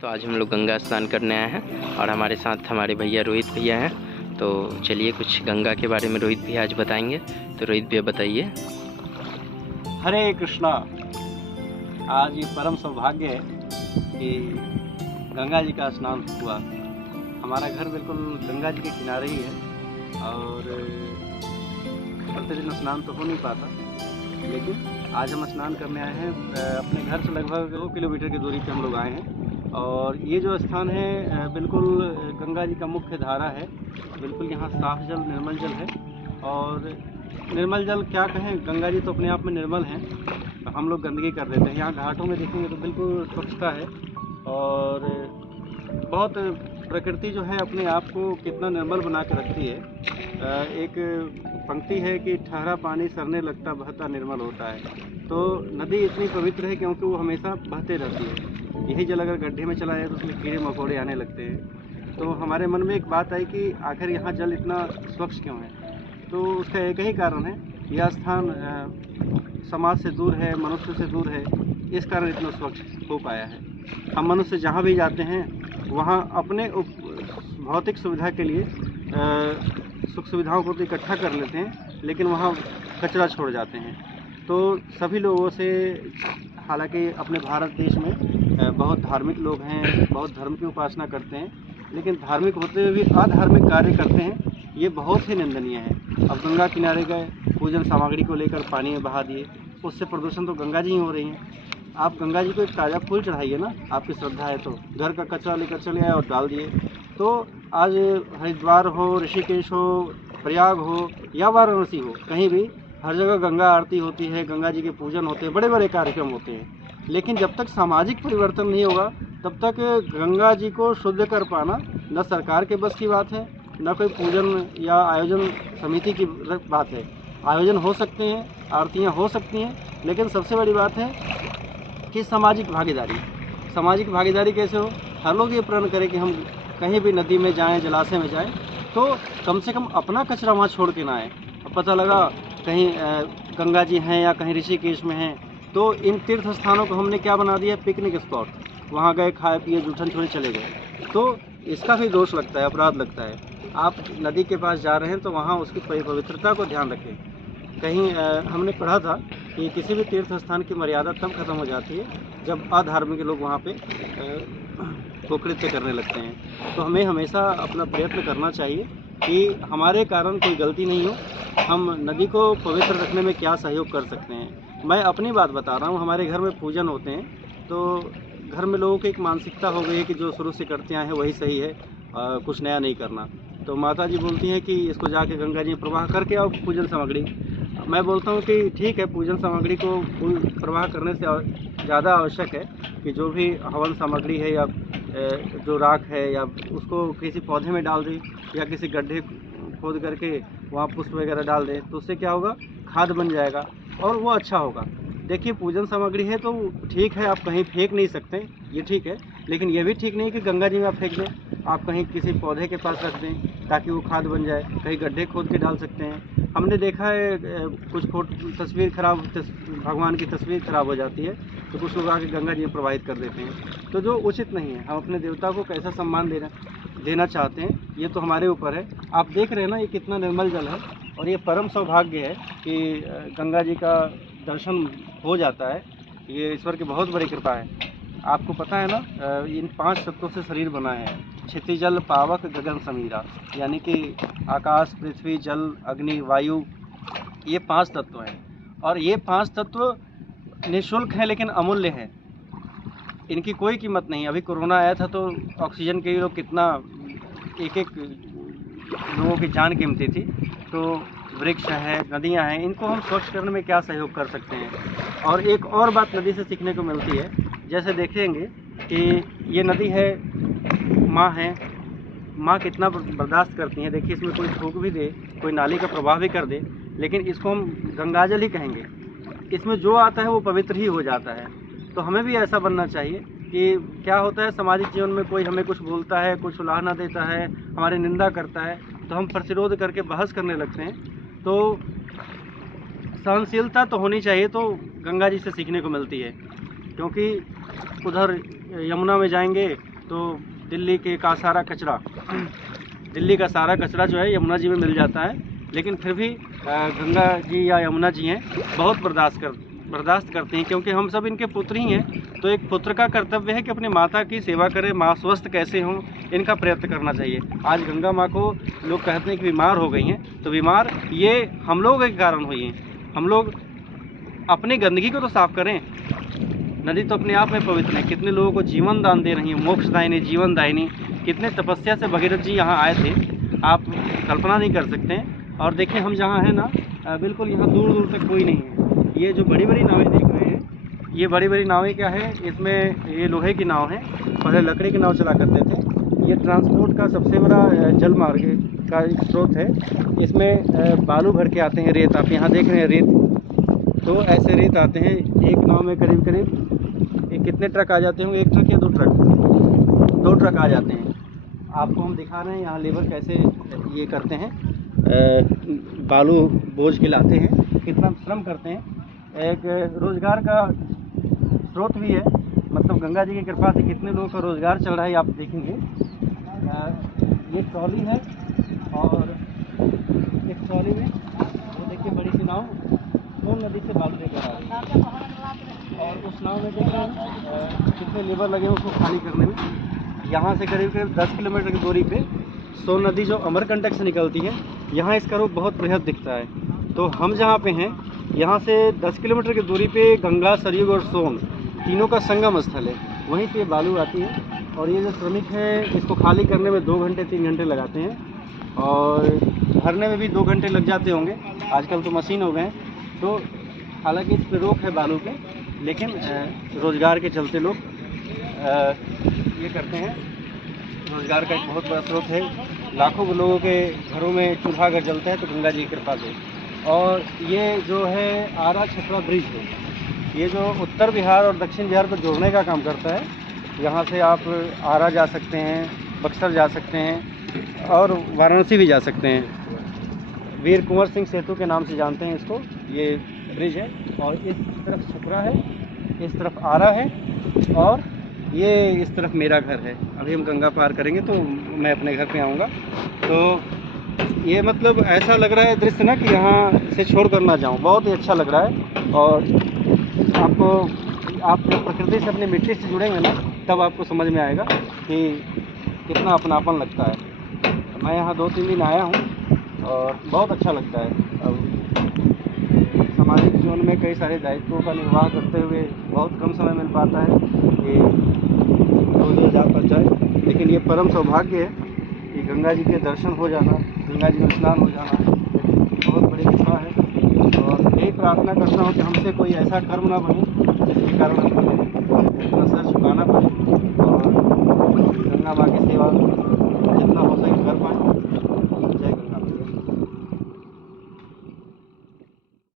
तो आज हम लोग गंगा स्नान करने आए हैं और हमारे साथ हमारे भैया रोहित भैया हैं। तो चलिए कुछ गंगा के बारे में रोहित भैया आज बताएंगे। तो रोहित भैया बताइए। हरे कृष्णा। आज ये परम सौभाग्य है कि गंगा जी का स्नान हुआ। हमारा घर बिल्कुल गंगा जी के किनारे ही है और प्रतिदिन स्नान तो हो नहीं पाता, लेकिन आज हम स्नान करने आए हैं। अपने घर से लगभग 2 किलोमीटर की दूरी पे हम लोग आए हैं और ये जो स्थान है बिल्कुल गंगा जी का मुख्य धारा है। बिल्कुल यहाँ साफ जल, निर्मल जल है। और निर्मल जल क्या कहें, गंगा जी तो अपने आप में निर्मल हैं, तो हम लोग गंदगी कर देते हैं। यहाँ घाटों में देखेंगे तो बिल्कुल स्वच्छता है और बहुत प्रकृति जो है अपने आप को कितना निर्मल बना के रखती है। एक पंक्ति है कि ठहरा पानी सरने लगता बहता निर्मल होता है। तो नदी इतनी पवित्र है क्योंकि वो हमेशा बहते रहती है। यही जल अगर गड्ढे में चला जाए तो उसमें कीड़े मकोड़े आने लगते हैं। तो हमारे मन में एक बात आई कि आखिर यहाँ जल इतना स्वच्छ क्यों है। तो उसका एक ही कारण है, यह स्थान समाज से दूर है, मनुष्य से दूर है, इस कारण इतना स्वच्छ हो पाया है। हम मनुष्य जहाँ भी जाते हैं वहाँ अपने भौतिक सुविधा के लिए सुख सुविधाओं को तो इकट्ठा कर लेते हैं, लेकिन वहाँ कचरा छोड़ जाते हैं। तो सभी लोगों से, हालांकि अपने भारत देश में बहुत धार्मिक लोग हैं, बहुत धर्म की उपासना करते हैं, लेकिन धार्मिक होते हुए भी अधार्मिक कार्य करते हैं, ये बहुत ही निंदनीय है। अब गंगा किनारे गए, पूजन सामग्री को लेकर पानी में बहा दिए, उससे प्रदूषण तो गंगा जी ही हो रही हैं। आप गंगा जी को एक ताज़ा फूल चढ़ाइए ना, आपकी श्रद्धा है तो। घर का कचरा लेकर चले आए और डाल दिए। तो आज हरिद्वार हो, ऋषिकेश हो, प्रयाग हो या वाराणसी हो, कहीं भी हर जगह गंगा आरती होती है, गंगा जी के पूजन होते हैं, बड़े बड़े कार्यक्रम होते हैं। लेकिन जब तक सामाजिक परिवर्तन नहीं होगा तब तक गंगा जी को शुद्ध कर पाना न सरकार के बस की बात है, न कोई पूजन या आयोजन समिति की बात है। आयोजन हो सकते हैं, आरतियाँ हो सकती हैं, लेकिन सबसे बड़ी बात है कि सामाजिक भागीदारी। सामाजिक भागीदारी कैसे हो? हर लोग ये प्रण करें कि हम कहीं भी नदी में जाएं, जलाशय में जाएं, तो कम से कम अपना कचरा वहाँ छोड़ के ना आए। अब पता लगा कहीं गंगा जी हैं या कहीं ऋषिकेश में हैं, तो इन तीर्थ स्थानों को हमने क्या बना दिया, पिकनिक स्पॉट। वहाँ गए, खाए पिए, जूठन छोड़े चले गए। तो इसका भी दोष लगता है, अपराध लगता है। आप नदी के पास जा रहे हैं तो वहाँ उसकी पवित्रता को ध्यान रखें। कहीं हमने पढ़ा था कि किसी भी तीर्थ स्थान की मर्यादा तब खत्म हो जाती है जब अधार्मिक लोग वहाँ पे कुकृत्य करने लगते हैं। तो हमें हमेशा अपना प्रयत्न करना चाहिए कि हमारे कारण कोई गलती नहीं हो, हम नदी को पवित्र रखने में क्या सहयोग कर सकते हैं। मैं अपनी बात बता रहा हूँ, हमारे घर में पूजन होते हैं तो घर में लोगों की एक मानसिकता हो गई है कि जो शुरू से करते आए हैं वही सही है, कुछ नया नहीं करना। तो माता जी बोलती हैं कि इसको जाके गंगा जी में प्रवाह करके आओ पूजन सामग्री। मैं बोलता हूँ कि ठीक है, पूजन सामग्री को प्रवाह करने से ज़्यादा आवश्यक है कि जो भी हवन सामग्री है या जो राख है या उसको किसी पौधे में डाल दें या किसी गड्ढे खोद करके वहाँ पुष्प वगैरह डाल दें, तो उससे क्या होगा, खाद बन जाएगा और वो अच्छा होगा। देखिए, पूजन सामग्री है तो ठीक है, आप कहीं फेंक नहीं सकते, ये ठीक है, लेकिन ये भी ठीक नहीं कि गंगा जी में आप फेंक दें। आप कहीं किसी पौधे के पास रख दें ताकि वो खाद बन जाए, कहीं गड्ढे खोद के डाल सकते हैं। हमने देखा है कुछ तस्वीर खराब, भगवान की तस्वीर खराब हो जाती है तो कुछ लोग आके गंगा जी में प्रवाहित कर देते हैं, तो जो उचित नहीं है। हम अपने देवता को कैसा सम्मान देना चाहते हैं, ये तो हमारे ऊपर है। आप देख रहे हैं ना, ये कितना निर्मल जल है और ये परम सौभाग्य है कि गंगा जी का दर्शन हो जाता है। ये ईश्वर की बहुत बड़ी कृपा है। आपको पता है ना, इन 5 तत्वों से शरीर बना है। क्षिति जल पावक गगन समीरा, यानी कि आकाश, पृथ्वी, जल, अग्नि, वायु, ये 5 तत्व हैं। और ये 5 तत्व निःशुल्क हैं लेकिन अमूल्य हैं, इनकी कोई कीमत नहीं। अभी कोरोना आया था तो ऑक्सीजन के लिए लोग कितना, एक एक लोगों की जान कीमती थी। तो वृक्ष हैं, नदियां हैं, इनको हम स्वच्छ करने में क्या सहयोग कर सकते हैं। और एक और बात नदी से सीखने को मिलती है, जैसे देखेंगे कि ये नदी है, माँ है, माँ कितना बर्दाश्त करती हैं। देखिए, इसमें कोई थूक भी दे, कोई नाली का प्रवाह भी कर दे, लेकिन इसको हम गंगाजल ही कहेंगे। इसमें जो आता है वो पवित्र ही हो जाता है। तो हमें भी ऐसा बनना चाहिए कि क्या होता है, सामाजिक जीवन में कोई हमें कुछ बोलता है, कुछ उलाहना देता है, हमारी निंदा करता है, तो हम प्रतिरोध करके बहस करने लगते हैं। तो सहनशीलता तो होनी चाहिए, तो गंगा जी से सीखने को मिलती है। क्योंकि उधर यमुना में जाएंगे तो दिल्ली का सारा कचरा जो है यमुना जी में मिल जाता है, लेकिन फिर भी गंगा जी या यमुना जी हैं बहुत बर्दाश्त करते हैं, क्योंकि हम सब इनके पुत्र ही हैं। तो एक पुत्र का कर्तव्य है कि अपनी माता की सेवा करे, माँ स्वस्थ कैसे हों इनका प्रयत्न करना चाहिए। आज गंगा माँ को लोग कहते हैं कि बीमार हो गई हैं, तो बीमार ये हम लोगों के कारण हुई हैं। हम लोग अपनी गंदगी को तो साफ करें। नदी तो अपने आप में पवित्र है, कितने लोगों को जीवन दान दे रही है, मोक्षदायिनी, जीवनदायिनी। कितने तपस्या से भगीरथ जी यहाँ आए थे, आप कल्पना नहीं कर सकते हैं। और देखिए हम जहाँ हैं ना, बिल्कुल यहाँ दूर दूर तक कोई नहीं है। ये जो बड़ी बड़ी नावें देख रहे हैं, ये बड़ी बड़ी नावें क्या है, इसमें ये लोहे की नाव है, पहले लकड़ी की नाव चला करते थे। ये ट्रांसपोर्ट का सबसे बड़ा जल मार्ग का स्रोत है। इसमें बालू भर के आते हैं, रेत, आप यहाँ देख रहे हैं रेत। तो ऐसे रेत आते हैं, एक नाव में करीब कितने ट्रक आ जाते होंगे, एक ट्रक या दो ट्रक आ जाते हैं। आपको हम दिखा रहे हैं यहाँ लेबर कैसे ये करते हैं, बालू बोझ के लाते हैं, कितना श्रम करते हैं। एक रोज़गार का स्रोत भी है, मतलब गंगा जी की कृपा से कितने लोगों का रोज़गार चल रहा है आप देखेंगे। ये ट्रॉली है और इस ट्रॉली में वो देखिए बड़ी सी नाव सोन नदी से बालू लेकर आ रही है, और उस नाव में देखिए कितने लेबर लगे हैं उसको खाली करने में। यहाँ से करीब 10 किलोमीटर की दूरी पे सोन नदी जो अमरकंटक से निकलती है, यहाँ इसका रूप बहुत बृहद दिखता है। तो हम जहाँ पे हैं, यहाँ से 10 किलोमीटर की दूरी पे गंगा, सरयू और सोन तीनों का संगम स्थल है, वहीं से बालू आती है। और ये जो श्रमिक है इसको खाली करने में 2 घंटे 3 घंटे लगाते हैं, और भरने में भी 2 घंटे लग जाते होंगे। आजकल तो मशीन हो गए हैं। तो हालांकि इस पर रोक है बालू पे, लेकिन रोज़गार के चलते लोग ये करते हैं। रोज़गार का एक बहुत बड़ा स्रोत है, लाखों लोगों के घरों में चूल्हा अगर जलता है तो गंगा जी की कृपा से। और ये जो है आरा छपरा ब्रिज है, ये जो उत्तर बिहार और दक्षिण बिहार को जोड़ने का काम करता है। यहाँ से आप आरा जा सकते हैं, बक्सर जा सकते हैं और वाराणसी भी जा सकते हैं। वीर कुंवर सिंह सेतु के नाम से जानते हैं इसको। ये ब्रिज है और इस तरफ छपरा है, इस तरफ आरा है और ये इस तरफ मेरा घर है। अभी हम गंगा पार करेंगे तो मैं अपने घर पे आऊँगा। तो ये मतलब ऐसा लग रहा है दृश्य ना कि यहाँ से छोड़ कर ना जाऊँ, बहुत ही अच्छा लग रहा है। और आप जब प्रकृति से, अपनी मिट्टी से जुड़ेंगे ना, तब आपको समझ में आएगा कि कितना अपनापन लगता है। मैं यहाँ 2-3 दिन आया हूँ और बहुत अच्छा लगता है। अब सामाजिक जीवन में कई सारे दायित्वों का निर्वाह करते हुए बहुत कम समय मिल पाता है कि रोज़ जा पाता है, लेकिन ये परम सौभाग्य है कि गंगा जी के दर्शन हो जाना, गंगा जी में स्नान हो जाना बहुत बड़ी कृपा है। और यही प्रार्थना करता हूँ कि हमसे कोई ऐसा कर्म ना बने जिसके कारण हम